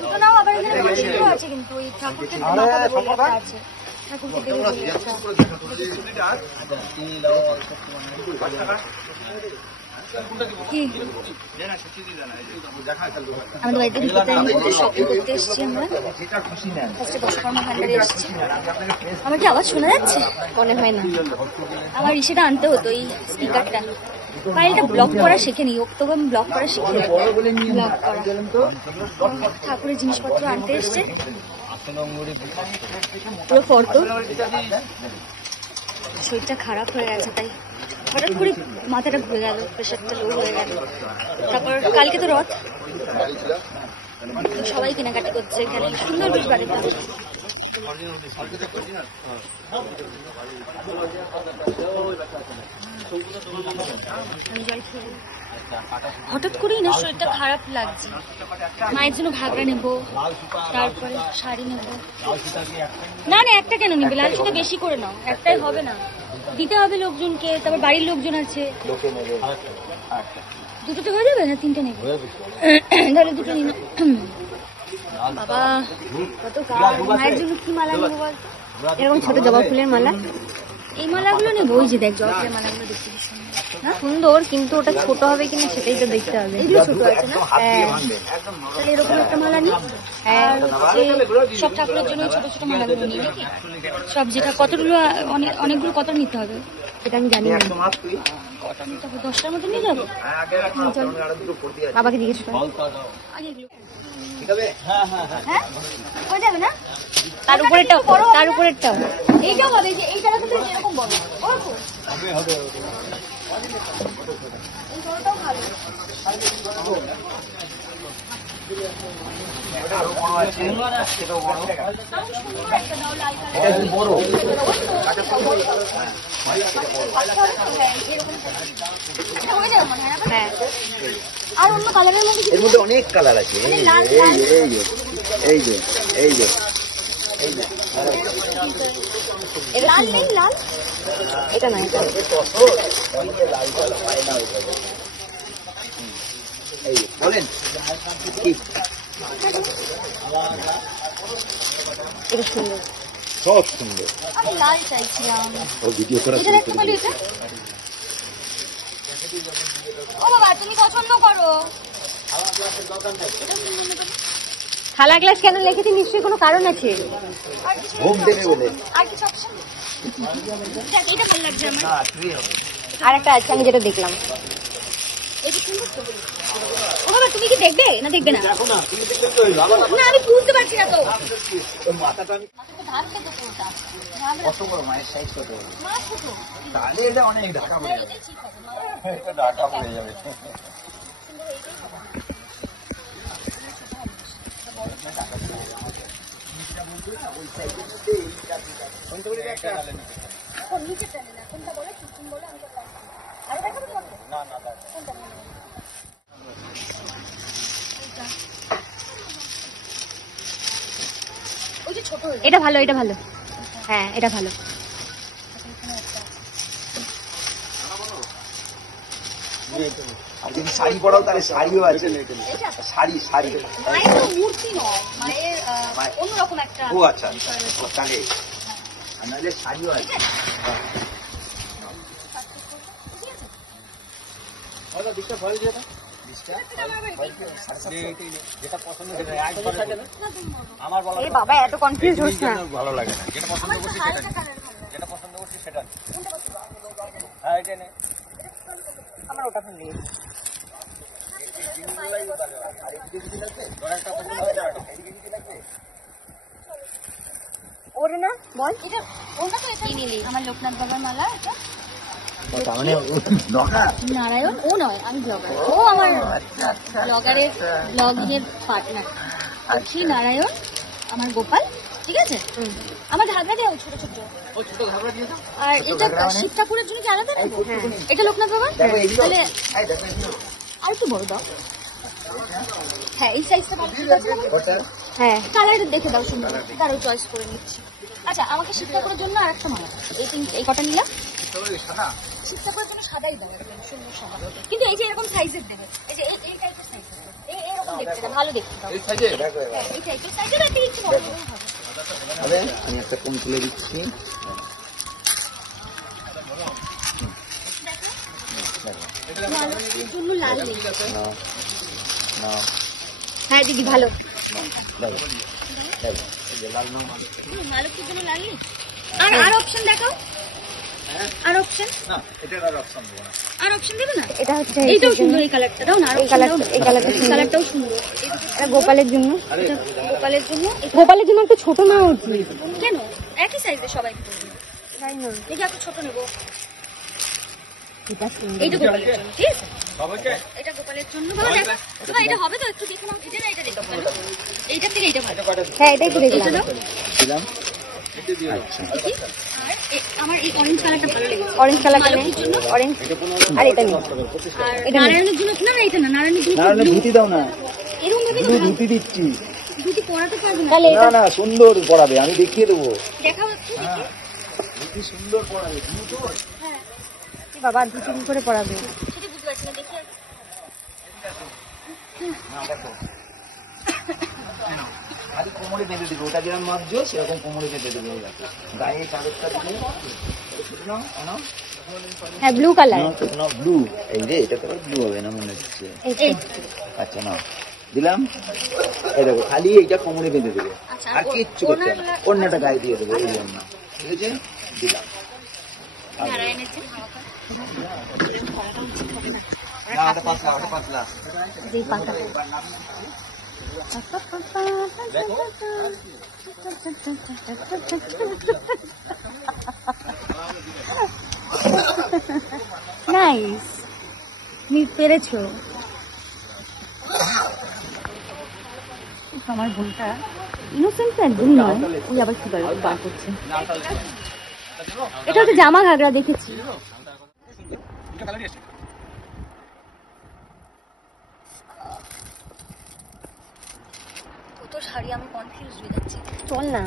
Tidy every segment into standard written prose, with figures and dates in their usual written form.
দুটো নাও, আবার এখানে মাটিরও আছে কিন্তু ওই ঠাকুরকে মাথাতে বলে একটা আছে, ঠাকুরকে দেবে বলে একটা। কি আমাদের বাড়িতে ভিতরে শপিং করতে এসেছি আমরা, ফার্স্টে দশকর্মা ভান্ডারে এসেছি। আমার কি আওয়াজ শোনা যাচ্ছে? মনে হয় না। আমার ইসেটা আনতে হতো, এই স্পিকারটা। ফাইলটা ব্লক করা শেখেনি, ওকে তো আমি ব্লক করা শিখে ব্লক করা। ঠাকুরের জিনিসপত্র আনতে এসছে পুরো ফটো। শরীরটা খারাপ হয়ে গেছে, তাই হঠাৎ করে মাথাটা ঘুরে গেল, প্রেশারটা লো হয়ে গেল। তারপর কালকে তো রথ, সবাই কেনাকাটি করছে এখানে, সুন্দর বেশ বাড়িটা। হঠাৎ করেই না শরীরটা খারাপ লাগছে। মায়ের জন্য ঘাগরা নেবো, তারপরে শাড়ি নেবো। না না, একটা কেন নিবে? লাল সুতা বেশি করে নাও, একটাই হবে না, দিতে হবে লোকজনকে, তারপর বাড়ির লোকজন আছে। দুটোতে হয়ে যাবে না তিনটে নেবে? তাহলে দুটো নিন। বাবা কত কাজ। মায়ের জন্য কি মালা নেবো বল? এরকম ছোট জবা ফুলের মালা, এই মালাগুলো নেবো। ওই যে দেখ জবা ফুলের মালাগুলো দেখতে না সুন্দর, কিন্তু ওটা ছোট হবে কিনা সেটাই তো দেখতে হবে। এগুলো ছোট আছে না? তাহলে এরকম একটা মালা নিই। আর সব ঠাকুরের জন্য ছোট ছোট মালাগুলো নিই নাকি? সব যেটা কতগুলো, অনেকগুলো কত নিতে হবে সেটা আমি জানি না। কটা নিতে হবে? 10টার মতো নিয়ে যাবো। বাবাকে জিজ্ঞেস করো আগে এগুলো। হ্যাঁ হয়ে যাবে না? তার উপরেরটাও, তার উপরেরটাও এইটাও হবে। যে এইটাও কিন্তু এরকম বড় হবে। এই বড়টাও ভালো। আর অন্য কালারের মধ্যে, এর মধ্যে অনেক কালার আছে। এই যে লাল নেই, লাল এটা নয়, বলেন কি এটা সুন্দর, সব সুন্দর। আমি লাল চাইছিলাম। ও ভিডিও করা শুরু করে দিয়েছে। ও বাবা তুমি পছন্দ করো। থালা গ্লাস কেন লিখেছি? নিশ্চয়ই কোনো কারণ আছে। ভোগ দেবে বলে। আর কিছু অপশন? এটা ভালো লাগছে আমার। আর একটা আছে আমি যেটা দেখলাম। এটা সুন্দর তো। ও বাবা তুমি কি দেখবে না দেখবে না? দেখো না, তুমি দেখবে তো ভালো না। না আমি বুঝতে পারছি না তো। মাথাটা আমি ঢালতে তো কোনটা? কত বড় মায়ের সাইজ কত? মা ছোট। তাহলে এটা অনেক ঢাকা পড়ে যাবে। এটা ঢাকা পড়ে যাবে। এটা ভালো, এটা ভালো। হ্যাঁ এটা ভালো। শাড়ি পরাও, তাহলে শাড়িও আছে। শাড়ি শাড়ি মায়ের তো মূর্তি নয়, মায়ের অন্যরকম একটা। ও আচ্ছা, তাহলে আমাদের শাড়িও আছে। বাবা এত কনফিউজ হচ্ছে না, ভালো লাগে না। যেটা পছন্দ করছি সেটা, যেটা পছন্দ করছি সেটা। হ্যাঁ এটা নে, আমার ওটা ভালো লাগে। ওরে না বল, এটা ওটা তো এটা নিলি। আমার লোকনাথ বাবার মালা এটা। মানে নারায়ণ ও নয়, আমি ব্লগার। ও আমার ব্লগারের ব্লগিংয়ের পার্টনার। লক্ষ্মী নারায়ণ আমার গোপাল, ঠিক আছে? আমার ঘাগরা দেও ছোট ছোট। আর এটা শিব ঠাকুরের জন্য কি আলাদা নেবো? এটা লোকনাথ বাবা। তাহলে আর একটু বড় দাও। হ্যাঁ এই সাইজটা ভালো। হ্যাঁ কালারটা দেখে দাও সুন্দর, কারো চয়েস করে নিচ্ছি। আচ্ছা আমাকে শিব ঠাকুরের জন্য আর একটা মালা, এই কটা নিলাম। শিব ঠাকুরের জন্য সাদাই দাও, সুন্দর সাদা। কিন্তু এই যে এরকম সাইজের দেবে, এই যে এই টাইপের সাইজ, এরকম দেখতে না, ভালো দেখতে দাও। এই সাইজে হ্যাঁ, এই সাইজে সাইজে তো একটু বড় বড় হবে। আরে আমি একটা কোণ তুলে দিচ্ছি। ভালো, চুল লাল নেই। নাও নাও হ্যাঁ দিদি ভালো। দেখো দেখো এই যে লাল নাও। মালতীর জন্য লাল নেই। আর অপশন দেখাও। আর অপশন না এটা আর অপশন দেবো না। আর অপশন দেবে না? এটা হচ্ছে এইটাও সুন্দর, এই কালারটা দাও না। আর এই কালারটা এই কালারটাও সুন্দর। এটা গোপালের জন্য। এটা গোপালের জন্য। গোপালের জন্য একটু ছোট নেওয়া উচিত। কেন একই সাইজে সবাই? তাই না? দেখি একটু ছোট নেবো। এটা সুন্দর। এইটা গোপালের জন্য, ঠিক আছে? সবাইকে এটা গোপালের জন্য। বাবা দেখো, বাবা এটা হবে তো? একটু দেখে নাও। এটা না, এটা দেখো ভালো। এইটার থেকে এইটা ভালো। হ্যাঁ এটাই তো এটা দেখলাম। দাও। দিলাম। আচ্ছা দেখি। আর আমার এই অরেঞ্জ কালারটা ভালো লেগেছে। অরেঞ্জ কালারটা নেই, মালতীর জন্য। অরেঞ্জ আর এটা নেই। আর নারায়ণের জন্য না, না এটা না, নারায়ণের জন্য না না ধুতি দাও না। এরকম ভাবে শুধু ধুতি দিচ্ছি। দুটি পরাতে পারবে না। তাহলে না এটা না সুন্দর পড়াবে, আমি দেখিয়ে দেবো। দেখাও একটু দেখি। ধুতি সুন্দর পড়াবে। হ্যাঁ, বাবা দুটো কি করে পড়াবে? সেটা বুঝতে পারছি না, দেখি। না দেখো আরে কোমরে বেঁধে দেবে, ওটা যেরকম মাপছো সেরকম কোমরে বেঁধে দেবে। গায়ে চাদরটা দিলে নাও নাও হ্যাঁ ব্লু কালার। নাও ব্লু। এই রে এটা তো ব্লু হবে না মনে হচ্ছে। এই আচ্ছা নাও দিলাম। এই দেখো খালি এইটা কোমরে বেঁধে দেবে, আচ্ছা, আর কিচ্ছু করতে হবে না। অন্যটা গায়ে দিয়ে দেবে, এই জন্য ঠিক আছে দিলাম। নারায়ণের জন্য না ওটা পাতলা, ওটা পাতলা। যেই পাতা। নাইস, তুমি পেরেছো। আমার বোনটা ইনোসেন্ট একদম নয়, ওই আবার কি বার করছে। এটা হচ্ছে জামা ঘাগরা, দেখেছি। তোর শাড়ি আমি কনফিউজ হয়ে যাচ্ছি। চল না,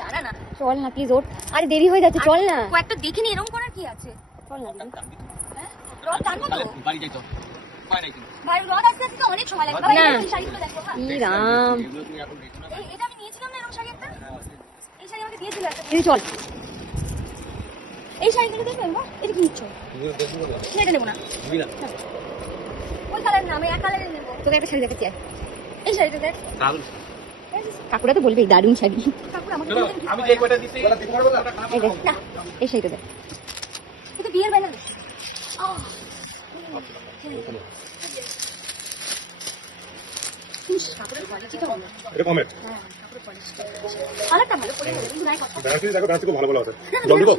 দাঁড়া না, চল না প্লিজ, ওর আরে দেরি হয়ে যাচ্ছে, চল না। কয়েকটা দেখিনি, এরকম করার কি আছে? চল না দিদি। হ্যাঁ, রড টানবো তো? বাড়ি যাই তো ভাই রড আসতে আসতে তো অনেক সময় লাগবে। বাবা, না। এই শাড়িগুলো দেখো। হ্যাঁ। ই রাম, এটা আমি নিয়েছিলাম না, এরকম শাড়ি একটা? এই শাড়ি আমাকে দিয়েছিল একটা। দিদি চল। এই শাড়িগুলো দেখবেন না? এটা কি নিচ্ছ? না, এটা নেবো না। ওই কালার না, আমি এক কালারের নেবো। তোকে একটা শাড়ি দেখাচ্ছি আর। এই শাড়িটা দেখ। কাকুরা তো বলবে দারুণ শাড়ি। কাকুর আমাকে বলতেন কি? আমি যে কয়টা দিছি এই দেখ, না, এই শাড়িটা দেখ। এটা বিয়ের ব্যানার। কাপড়ের কোয়ালিটিটা ভালো। এটা কমে হ্যাঁ, কাপড়ের কোয়ালিটিটা কালারটা ভালো করে নেবো, কিন্তু গায়ে কথা। ব্যানার্সি দেখো, ব্যানার্সি খুব ভালো ভালো আছে। জল দিব?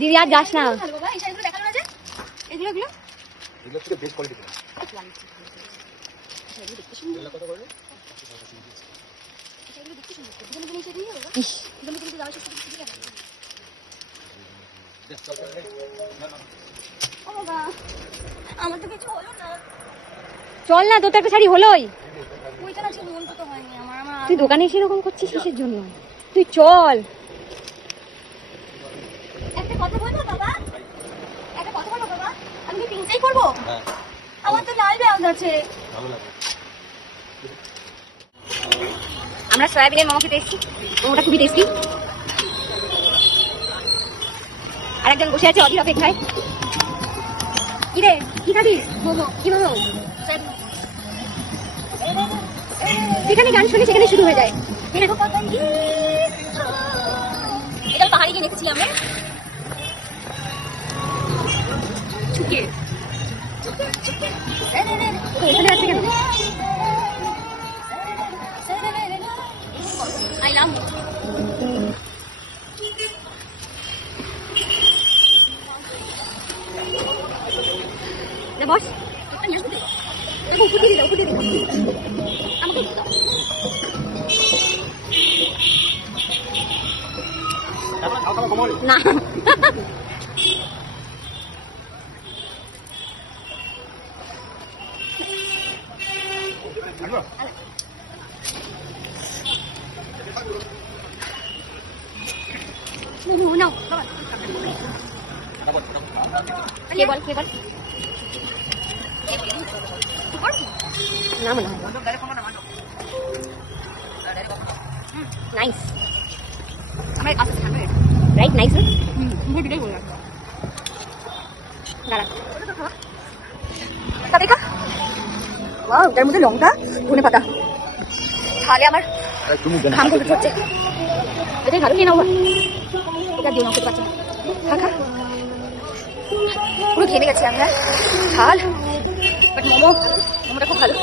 দিদি আর যাস না। ভালো বাবা, এই শাড়িগুলো দেখানো না যে? এগুলো এগুলো এগুলো থেকে বেস্ট কোয়ালিটি। এগুলো দেখতে সুন্দর। এগুলো দেখতে সুন্দর। দুজনে মিলে দিয়ে দেবো। ইস, দুজনে মিলে যাওয়ার সাথে সাথে দিয়ে দেবো। ও বাবা, আমার তো কিছু হলো না। চল না, তোর তো একটা শাড়ি হলোই। ওইটা না ছিল, মন তো হয়নি আমার। আমার তুই দোকানে এসে এরকম করছিস কিসের জন্য? তুই চল। একটা কথা বলবো বাবা, একটা কথা বলবো বাবা, আমি কি পিঙ্কটাই করবো? আমার তো লাল ব্লাউজ আছে। আমরা সয়াবিনের মোমো খেতে এসেছি, মোমোটা খুবই টেস্টি। আর একজন বসে আছে অধীর অপেক্ষায়। কি রে, কি খাবি? মোমো। কি মোমো? যেখানে গান শুনি সেখানে শুরু হয়ে যায়। এটা পাহাড়ি গিয়ে দেখেছিলাম রে। ছুকে তো এখানে আছে কেন? আই লাভ বস, উপর দিয়ে দাও, উপর দিয়ে দাও। আমাকে একটু দাও। না মোমো নাও বাবা। কে বল, কে বল? না মনে হয় নাইস আমার কাছে ঠান্ডা রাইট নাইস না ভিডিওটাই বললাম দাঁড়া তা দেখা ওয়াও তার মধ্যে লঙ্কা ধনে পাতা তাহলে আমার খাম করতে হচ্ছে এটাই ভালো খেয়ে নাও এটা দিও না খেতে পারছি খা খা পুরো ঘেমে গেছে আমরা ঝাল বাট মোমোটা খুব ভালো